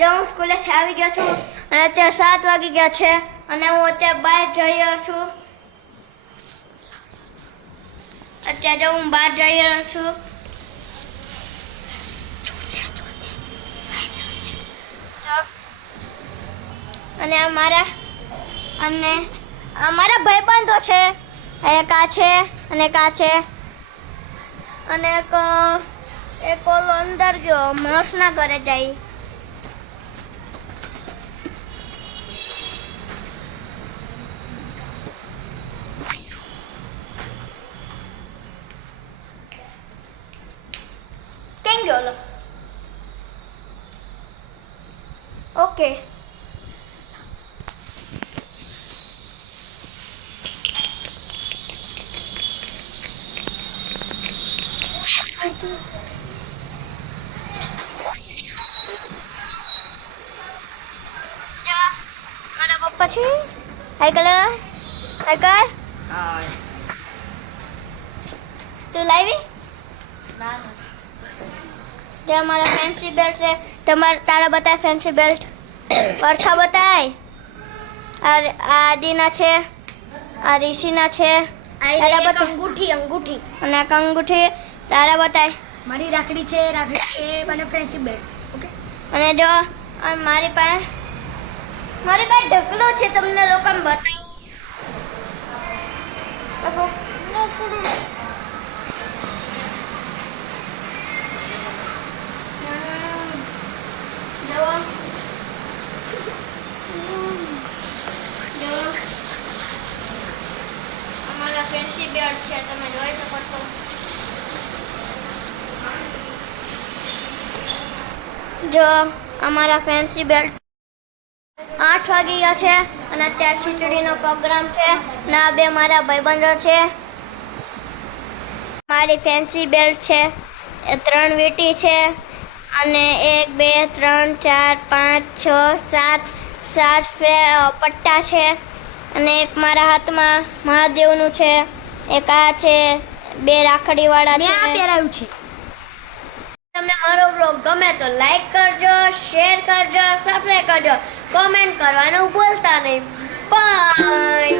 જો હું સ્કૂલેથી આવી ગયો છું અને અત્યારે 7 વાગી ગયા છે અને હું અત્યારે બહાર જઈ રહ્યો છું. અત્યારે હું બહાર જઈ રહ્યો છું. અને અમારા ભાઈબંધો છે. એક આ છે અને એક આ છે અને એક ઓલો અંદર ગયો મર્સના ઘરે જાય. કેમ ગયો ઓલો? ઓકે. મારા પપ્પા છે. હાય કર. તું લાવી? જે મારા ફેન્સી બેલ્ટ છે. તારા બતાય ફેન્સી બેલ્ટ. પરછા બતાય. આ આદિના છે, આ ઋષિના છે, અંગૂઠી અને એક અંગૂઠી. તારા બતાય. મારી રાખડી છે અને ફ્રેન્ડશિપ બેલ્ટ છે. ઓકે. અને જો મારી પાસે ઢગલો છે. તમને લોકોને બતાવું. અમારા ફેન્સી બેલ્ટ છે, તમે જોઈ શકો છો. જો અમારા ફેન્સી બેલ્ટ 8 વાગી ગયા છે અને અત્યારે ખીચડીનો પ્રોગ્રામ છે. ના બે મારા ભાઈબંધો છે. મારી ફેન્સી બેલ્ટ છે એ 3 વીંટી છે અને 1 2 3 4 5 6 7 પટ્ટા છે અને એક મારા હાથમાં મહાદેવનું છે. એક આ છે. 2 રાખડીવાળા છે. મેં આ પહેરાયું છે. તમને મારો બ્લોગ ગમે તો લાઈક કરજો, શેર કરજો, સબસ્ક્રાઇબ કરજો, કોમેન્ટ કરવાનું ભૂલતા નહીં. બાય.